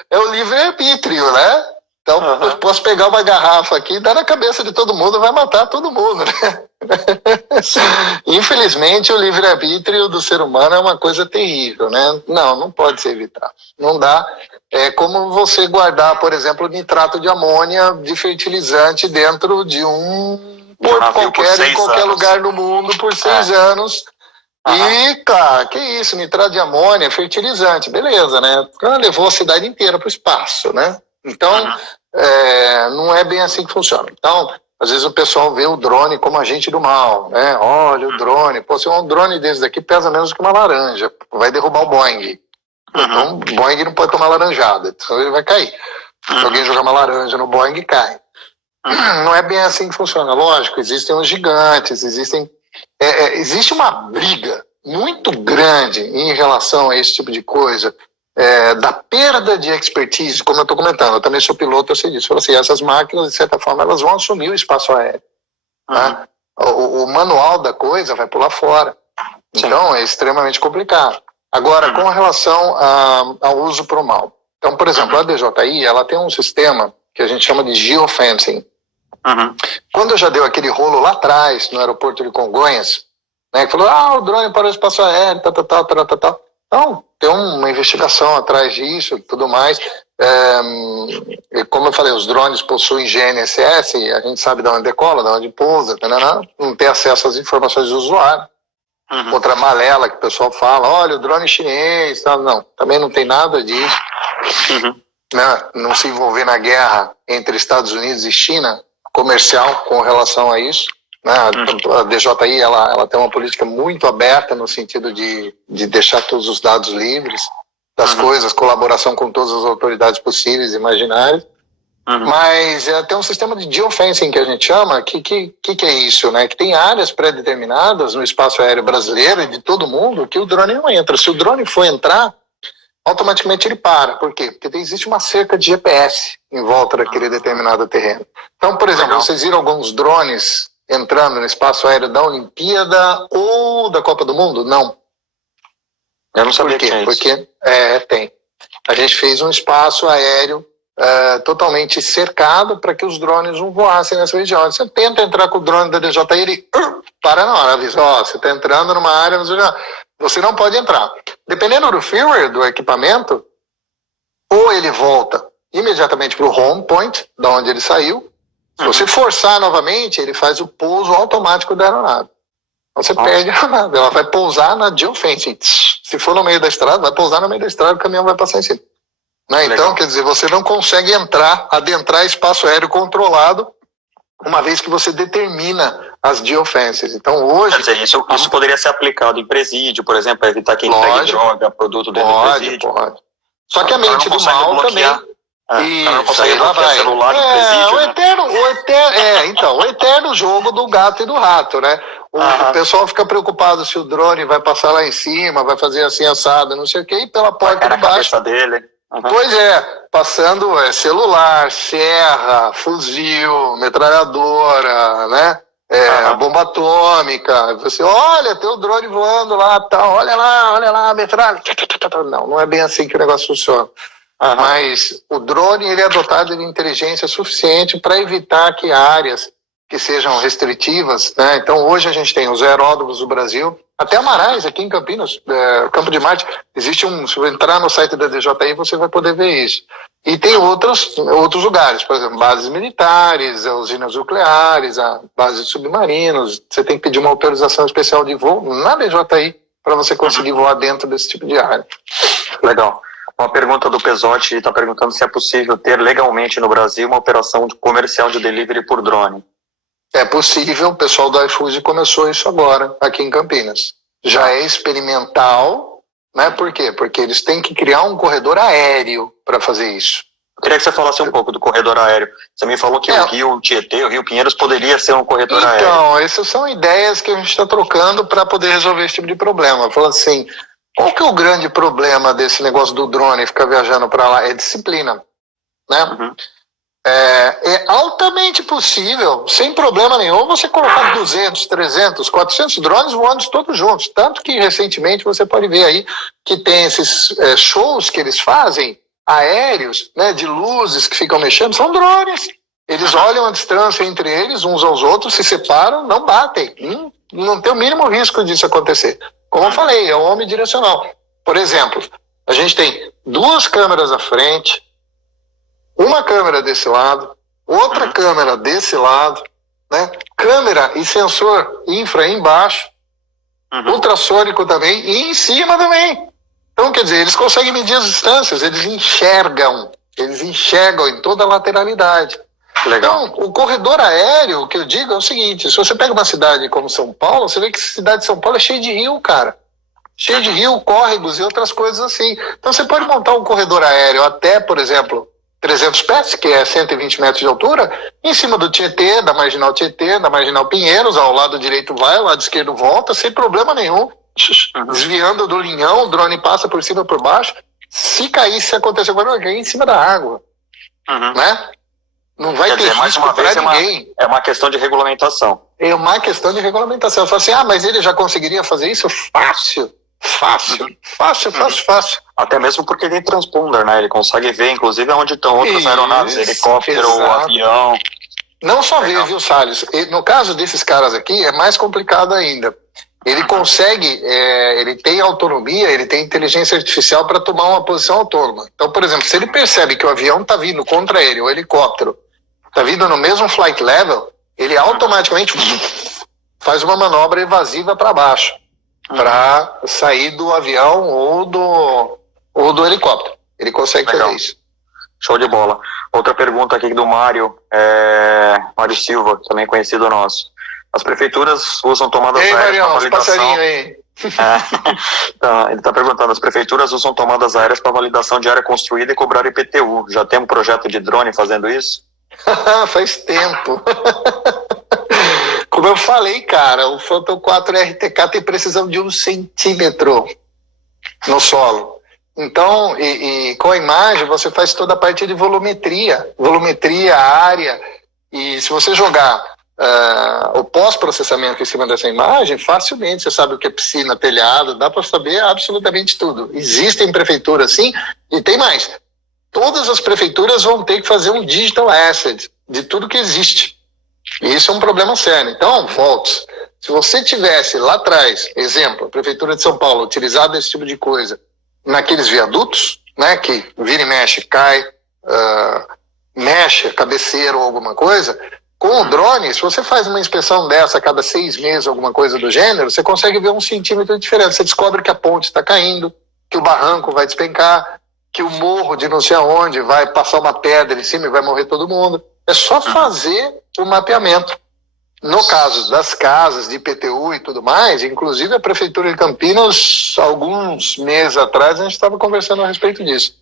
é o livre-arbítrio, né? Então, eu posso pegar uma garrafa aqui e dar na cabeça de todo mundo, vai matar todo mundo, né? Infelizmente, o livre-arbítrio do ser humano é uma coisa terrível, né? Não pode ser evitado. Não dá. É como você guardar, por exemplo, nitrato de amônia de fertilizante dentro de um porto qualquer, em qualquer lugar do mundo, por 6 anos. E, cara, que isso, nitrato de amônia, fertilizante, beleza, né? Levou a cidade inteira para o espaço, né? Então, não é bem assim que funciona. Então, às vezes o pessoal vê o drone como agente do mal, né? Olha o drone, pô, se um drone desse daqui pesa menos que uma laranja, vai derrubar o Boeing. Então, o Boeing não pode tomar laranjada, então ele vai cair. Se alguém jogar uma laranja no Boeing, cai. Não é bem assim que funciona. Lógico, existem os gigantes, existe uma briga muito grande em relação a esse tipo de coisa, da perda de expertise, como eu estou comentando. Eu também sou piloto, eu sei disso. Assim, essas máquinas, de certa forma, elas vão assumir o espaço aéreo. Tá? O manual da coisa vai pular fora. Então, é extremamente complicado. Agora, com relação ao uso para o mal. Então, por exemplo, a DJI, ela tem um sistema que a gente chama de geofencing. Quando já deu aquele rolo lá atrás, no aeroporto de Congonhas, né, que falou, o drone parou o espaço aéreo, tal. Então, tem uma investigação atrás disso e tudo mais. E como eu falei, os drones possuem GNSS, a gente sabe de onde decola, de onde pousa, não tem acesso às informações do usuário. Outra balela que o pessoal fala, olha, o drone chinês, tal. Não, também não tem nada disso. Né? Não se envolver na guerra entre Estados Unidos e China, comercial com relação a isso. Né? A DJI ela tem uma política muito aberta no sentido de deixar todos os dados livres das coisas, colaboração com todas as autoridades possíveis e imaginárias. Mas tem um sistema de geofencing que a gente chama, que é isso, né? Que tem áreas pré-determinadas no espaço aéreo brasileiro e de todo mundo que o drone não entra. Se o drone for entrar, automaticamente ele para. Por quê? Porque existe uma cerca de GPS em volta daquele determinado terreno. Então, por exemplo, vocês viram alguns drones entrando no espaço aéreo da Olimpíada ou da Copa do Mundo? Não. Eu não sabia. Por quê? Porque tem. A gente fez um espaço aéreo totalmente cercado para que os drones não voassem nessa região. Você tenta entrar com o drone da DJI, ele para na hora, avisa, você está entrando numa área, você não pode entrar. Dependendo do firmware do equipamento, ou ele volta imediatamente para o home point, da onde ele saiu. Se você forçar novamente, ele faz o pouso automático da aeronave. Então você perde a aeronave, ela vai pousar na geofencing. Se for no meio da estrada, vai pousar no meio da estrada, o caminhão vai passar em cima. Né? Então, quer dizer, você não consegue adentrar espaço aéreo controlado, uma vez que você determina as geofences. Então, hoje... Quer dizer, isso poderia ser aplicado em presídio, por exemplo, para evitar que pegue droga, produto dentro do presídio. Pode. Só que a mente do mal também... Isso, aí lá vai. Celular no presídio, o eterno jogo do gato e do rato, né? O pessoal fica preocupado se o drone vai passar lá em cima, vai fazer assim assado, não sei o que, e pela porta de baixo. Dele. Pois passando celular, serra, fuzil, metralhadora, né? Bomba atômica. Você, olha, tem o drone voando lá, tal, olha lá, metralha. Não é bem assim que o negócio funciona. Mas o drone ele é dotado de inteligência suficiente para evitar que áreas que sejam restritivas, né? Então hoje a gente tem os aeródromos do Brasil, até Amarais, aqui em Campinas, Campo de Marte, existe se você entrar no site da DJI você vai poder ver isso. E tem outros lugares, por exemplo, bases militares, usinas nucleares, bases de submarinos, você tem que pedir uma autorização especial de voo na DJI para você conseguir voar dentro desse tipo de área. Legal. Uma pergunta do Pesotti, está perguntando se é possível ter legalmente no Brasil uma operação comercial de delivery por drone. É possível, o pessoal do iFood começou isso agora, aqui em Campinas. Já é experimental, né? Por quê? Porque eles têm que criar um corredor aéreo para fazer isso. Eu queria que você falasse um pouco do corredor aéreo. Você me falou que o Rio Tietê, o Rio Pinheiros poderia ser um corredor aéreo. Então, essas são ideias que a gente está trocando para poder resolver esse tipo de problema. Falando assim, qual que é o grande problema desse negócio do drone ficar viajando para lá? É disciplina, né? É altamente possível, sem problema nenhum, você colocar 200, 300, 400 drones voando todos juntos. Tanto que recentemente você pode ver aí que tem esses shows que eles fazem aéreos, né, de luzes que ficam mexendo, são drones. Eles olham a distância entre eles, uns aos outros, se separam, não batem. Não tem o mínimo risco disso acontecer. Como eu falei, é um omnidirecional. Por exemplo, a gente tem 2 câmeras à frente, uma câmera desse lado, outra câmera desse lado, né? Câmera e sensor infra embaixo, ultrassônico também, e em cima também. Então, quer dizer, eles conseguem medir as distâncias, eles enxergam em toda a lateralidade. Legal. Então, o corredor aéreo, o que eu digo é o seguinte, se você pega uma cidade como São Paulo, você vê que a cidade de São Paulo é cheia de rio, cara. Cheio de rio, córregos e outras coisas assim. Então, você pode montar um corredor aéreo até, por exemplo, 300 pés, que é 120 metros de altura, em cima do Tietê, da Marginal Tietê, da Marginal Pinheiros, ao lado direito vai, ao lado esquerdo volta, sem problema nenhum, desviando do linhão, o drone passa por cima e por baixo. Se cair, se acontecer, vai cair em cima da água, né? Não vai ter risco para ninguém. É uma questão de regulamentação. É uma questão de regulamentação. Eu falo assim, mas ele já conseguiria fazer isso? Fácil. Até mesmo porque tem transponder, né? Ele consegue ver, inclusive, onde estão outras aeronaves, helicóptero, avião. Não só ver, viu, Salles? No caso desses caras aqui, é mais complicado ainda. Ele consegue, ele tem autonomia, ele tem inteligência artificial para tomar uma posição autônoma. Então, por exemplo, se ele percebe que o avião está vindo contra ele, o helicóptero está vindo no mesmo flight level, ele automaticamente faz uma manobra evasiva para baixo, para sair do avião ou do helicóptero. Ele consegue fazer isso. Show de bola. Outra pergunta aqui do Mário Silva, também conhecido nosso. As prefeituras usam tomadas aéreas para validação. Então, ele está perguntando: as prefeituras usam tomadas aéreas para validação de área construída e cobrar IPTU. Já tem um projeto de drone fazendo isso? Faz tempo. Como eu falei, cara, o Phantom 4 RTK tem precisão de 1 centímetro no solo. Então, e com a imagem você faz toda a parte de volumetria, área, e se você jogar o pós-processamento em cima dessa imagem, facilmente você sabe o que é piscina, telhado, dá para saber absolutamente tudo. Existem prefeituras sim, e tem mais. Todas as prefeituras vão ter que fazer um digital asset de tudo que existe. E isso é um problema sério. Então, voltos. Se você tivesse lá atrás, exemplo, a Prefeitura de São Paulo, utilizado esse tipo de coisa naqueles viadutos, né, que vira e mexe, cai, mexe a cabeceira ou alguma coisa, com o drone, se você faz uma inspeção dessa a cada 6 meses, alguma coisa do gênero, você consegue ver 1 centímetro de diferença. Você descobre que a ponte está caindo, que o barranco vai despencar, que o morro de não sei aonde vai passar uma pedra em cima e vai morrer todo mundo. É só fazer o mapeamento. No caso das casas de IPTU e tudo mais, inclusive a Prefeitura de Campinas, alguns meses atrás, a gente estava conversando a respeito disso.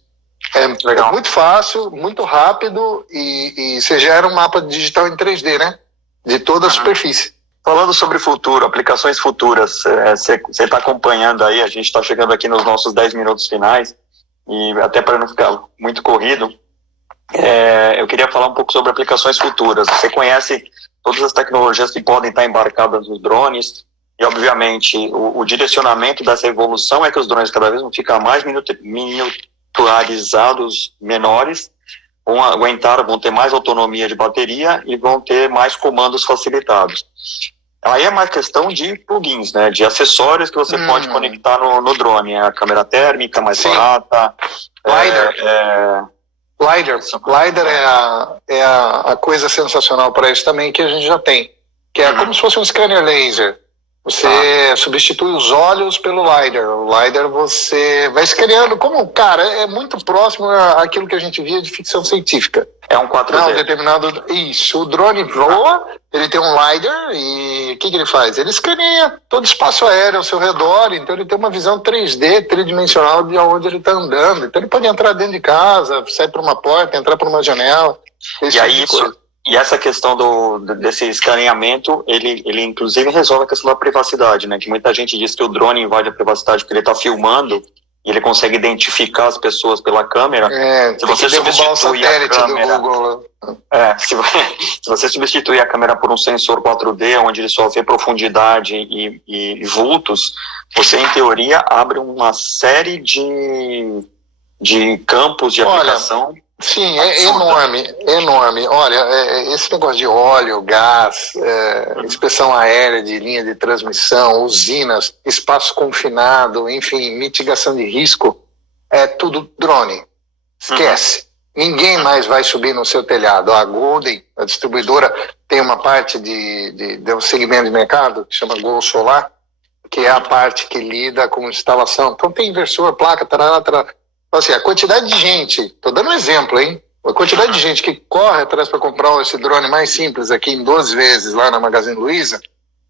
É muito fácil, muito rápido e você gera um mapa digital em 3D, né? De toda a superfície. Falando sobre futuro, aplicações futuras, você está acompanhando aí, a gente está chegando aqui nos nossos 10 minutos finais, e até para não ficar muito corrido, eu queria falar um pouco sobre aplicações futuras. Você conhece todas as tecnologias que podem estar embarcadas nos drones, e obviamente o direcionamento dessa evolução é que os drones cada vez vão ficar mais miniaturizados, menores, vão ter mais autonomia de bateria e vão ter mais comandos facilitados. Aí é mais questão de plugins, né, de acessórios que você pode conectar no drone. A câmera térmica mais barata. LiDAR é a coisa sensacional para isso também, que a gente já tem. Que é como se fosse um scanner laser. Você substitui os olhos pelo LiDAR. O LiDAR você vai escaneando, como, cara, é muito próximo àquilo que a gente via de ficção científica. É um 4D. Isso, o drone voa, ele tem um LiDAR e o que ele faz? Ele escaneia todo o espaço aéreo ao seu redor, então ele tem uma visão 3D, tridimensional de onde ele está andando. Então ele pode entrar dentro de casa, sair por uma porta, entrar por uma janela. E essa questão desse escaneamento, ele inclusive resolve a questão da privacidade, né? Que muita gente diz que o drone invade a privacidade porque ele está filmando e ele consegue identificar as pessoas pela câmera. Se você substituir a câmera, do Google. Se você substituir a câmera por um sensor 4D, onde ele só vê profundidade e vultos, você, em teoria, abre uma série de de campos de aplicação. Sim, é enorme. Olha, esse negócio de óleo, gás, inspeção aérea de linha de transmissão, usinas, espaço confinado, enfim, mitigação de risco, é tudo drone. Esquece. Ninguém mais vai subir no seu telhado. A Golden, a distribuidora, tem uma parte de um segmento de mercado que chama Gol Solar, que é a parte que lida com instalação. Então tem inversor, placa, tarará. Então, assim, a quantidade de gente, estou dando um exemplo, hein? A quantidade de gente que corre atrás para comprar esse drone mais simples aqui em 12 vezes lá na Magazine Luiza.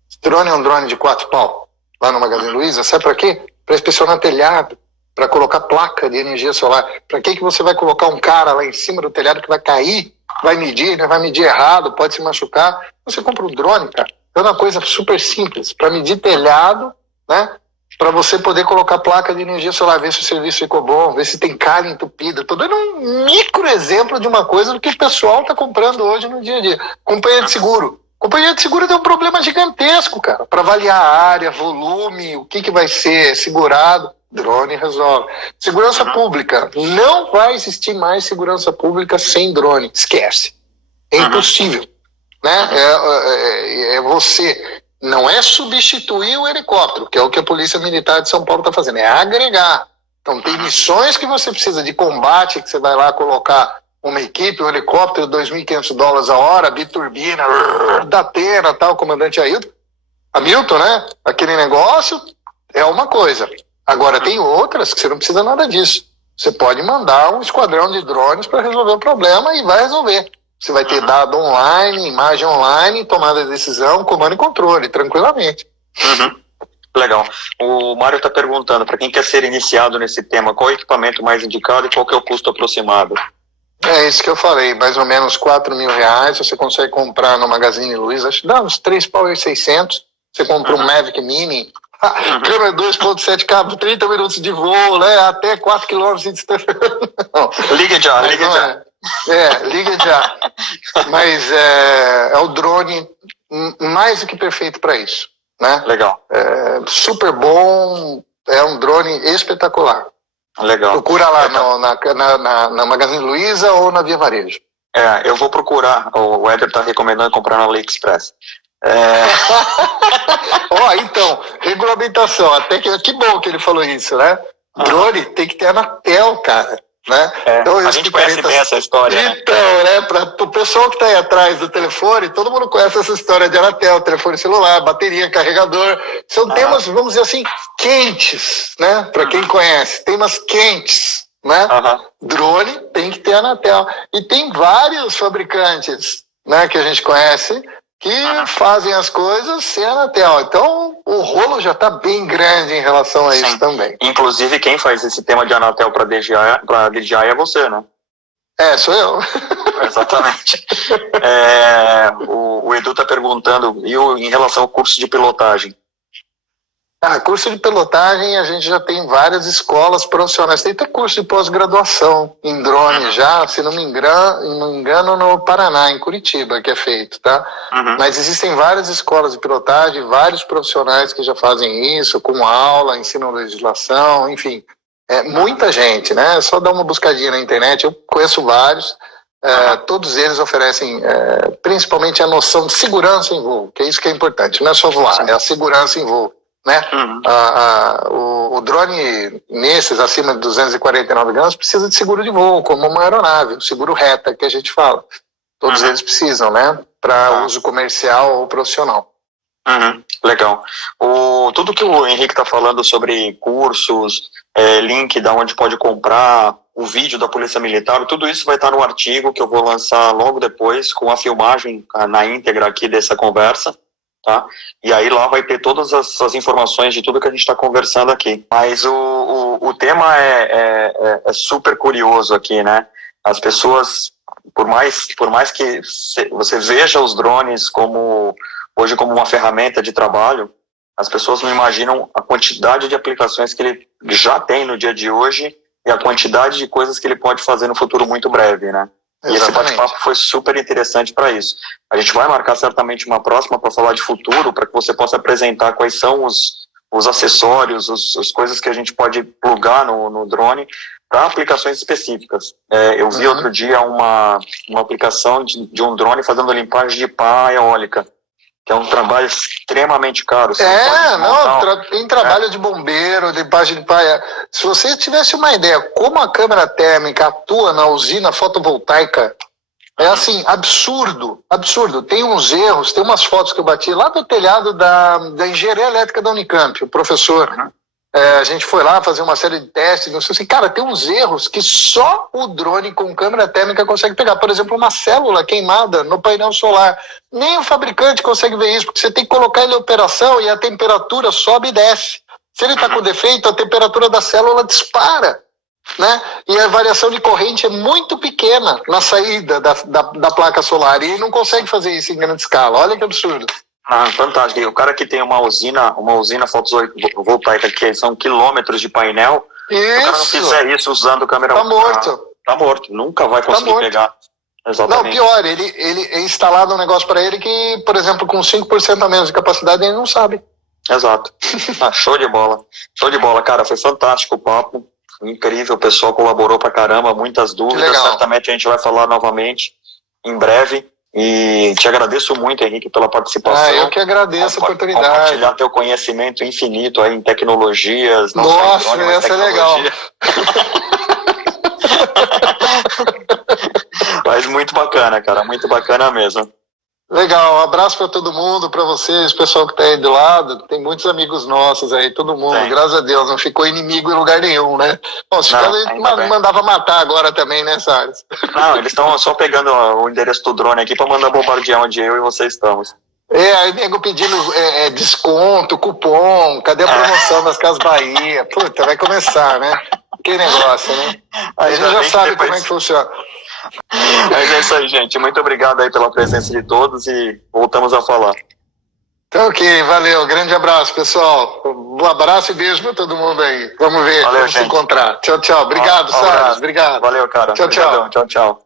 Esse drone é um drone de 4 pau lá na Magazine Luiza. Sabe para quê? Para inspecionar telhado, para colocar placa de energia solar. Para que você vai colocar um cara lá em cima do telhado que vai cair, vai medir, né? Vai medir errado, pode se machucar. Você compra um drone, cara. É uma coisa super simples, para medir telhado, né? Para você poder colocar placa de energia solar, ver se o serviço ficou bom, ver se tem calha entupida. Estou dando um micro exemplo de uma coisa do que o pessoal está comprando hoje no dia a dia. Companhia de seguro. Companhia de seguro tem um problema gigantesco, cara, para avaliar a área, volume, o que vai ser segurado. Drone resolve. Segurança pública. Não vai existir mais segurança pública sem drone. Esquece. É impossível. Né? Você não é substituir o helicóptero, que é o que a Polícia Militar de São Paulo está fazendo, é agregar. Então tem missões que você precisa de combate, que você vai lá colocar uma equipe, um helicóptero, $2.500 a hora, biturbina, da Atena, tal, comandante Hamilton, né? Aquele negócio é uma coisa. Agora tem outras que você não precisa nada disso. Você pode mandar um esquadrão de drones para resolver o problema e vai resolver. Você vai ter dado online, imagem online, tomada de decisão, comando e controle, tranquilamente. Legal. O Mário está perguntando, para quem quer ser iniciado nesse tema, qual é o equipamento mais indicado e qual que é o custo aproximado? É isso que eu falei, mais ou menos R$4.000, você consegue comprar no Magazine Luiza, acho que dá uns $3.600, você compra um Mavic Mini, câmera 2.7K, 30 minutos de voo, né, até 4 km de distância. Liga já. Liga já. Mas é o drone mais do que perfeito para isso, né? Legal. Super bom, é um drone espetacular. Legal. Procura lá na Magazine Luiza ou na Via Varejo. Eu vou procurar. O Éder está recomendando comprar na AliExpress. Então, regulamentação. Até que bom que ele falou isso, né? Drone tem que ter Anatel, cara. Né? Então, a gente conhece bem essa história. Então, né, para o pessoal que está aí atrás do telefone, todo mundo conhece essa história de Anatel, telefone celular, bateria, carregador. São temas, vamos dizer assim, quentes, né? Para quem conhece, temas quentes, né? Drone tem que ter Anatel. E tem vários fabricantes, né, que a gente conhece que fazem as coisas sem Anatel. Então, o rolo já está bem grande em relação a isso também. Inclusive, quem faz esse tema de Anatel para DJI é você, né? Sou eu. Exatamente. O Edu está perguntando, em relação ao curso de pilotagem? Curso de pilotagem, a gente já tem várias escolas profissionais. Tem até curso de pós-graduação em drone já, se não me engano, no Paraná, em Curitiba, que é feito, tá? Mas existem várias escolas de pilotagem, vários profissionais que já fazem isso, com aula, ensinam legislação, enfim. Muita gente, né? É só dar uma buscadinha na internet, eu conheço vários. Todos eles oferecem principalmente a noção de segurança em voo, que é isso que é importante. Não é só voar, é a segurança em voo. Né? O drone, nesses acima de 249 gramas, precisa de seguro de voo, como uma aeronave, o seguro reta que a gente fala. Todos eles precisam, né? Para uso comercial ou profissional. Legal. Tudo que o Henrique está falando sobre cursos, link da onde pode comprar, o vídeo da Polícia Militar, tudo isso vai estar no artigo que eu vou lançar logo depois, com a filmagem na íntegra aqui dessa conversa. Tá? E aí lá vai ter todas as informações de tudo que a gente está conversando aqui. Mas o tema é super curioso aqui, né? As pessoas, por mais que você veja os drones hoje como uma ferramenta de trabalho, as pessoas não imaginam a quantidade de aplicações que ele já tem no dia de hoje e a quantidade de coisas que ele pode fazer no futuro muito breve, né? E esse bate-papo foi super interessante para isso. A gente vai marcar certamente uma próxima para falar de futuro, para que você possa apresentar quais são os acessórios, as coisas que a gente pode plugar no drone, para aplicações específicas. Eu vi outro dia uma aplicação de um drone fazendo limpagem de pá eólica, que é um trabalho extremamente caro. Tem trabalho de bombeiro, de limpagem de pá. Se você tivesse uma ideia como a câmera térmica atua na usina fotovoltaica, é assim, absurdo. Tem uns erros, tem umas fotos que eu bati lá do telhado da engenharia elétrica da Unicamp, o professor. A gente foi lá fazer uma série de testes, não sei assim, cara, tem uns erros que só o drone com câmera térmica consegue pegar. Por exemplo, uma célula queimada no painel solar. Nem o fabricante consegue ver isso, porque você tem que colocar ele em operação e a temperatura sobe e desce. Se ele está com defeito, a temperatura da célula dispara, né? E a variação de corrente é muito pequena na saída da placa solar, e ele não consegue fazer isso em grande escala. Olha que absurdo. Fantástico. E o cara que tem uma usina fotovoltaica que são quilômetros de painel, se o cara não fizer isso usando câmera... Tá morto. Tá morto. Nunca vai conseguir pegar. Exatamente. Não, pior, ele é instalado um negócio para ele que, por exemplo, com 5% a menos de capacidade, ele não sabe. Exato. Show de bola. Show de bola, cara. Foi fantástico o papo. Incrível. O pessoal colaborou pra caramba. Muitas dúvidas. Certamente a gente vai falar novamente em breve. E te agradeço muito, Henrique, pela participação. Eu que agradeço a oportunidade. Compartilhar teu conhecimento infinito aí em tecnologias. Nossa, essa é legal. Mas muito bacana, cara. Muito bacana mesmo. Legal, um abraço para todo mundo, para vocês, pessoal que está aí do lado. Tem muitos amigos nossos aí, todo mundo, sim. Graças a Deus, não ficou inimigo em lugar nenhum, né? Bom, se mandava matar agora também, né, Salles? Não, eles estão só pegando o endereço do drone aqui para mandar bombardear onde eu e você estamos. Aí nego pedindo desconto, cupom, cadê a promoção das Casas Bahia? Puta, vai começar, né? Que negócio, né? Aí a gente já sabe como é que funciona. Mas é isso aí, gente. Muito obrigado aí pela presença de todos e voltamos a falar. Então, ok, valeu. Grande abraço, pessoal. Um abraço e beijo para todo mundo aí. Vamos ver, vamos se encontrar. Tchau, tchau. Obrigado, Salles. Obrigado. Valeu, cara. Tchau, tchau. Tchau, tchau.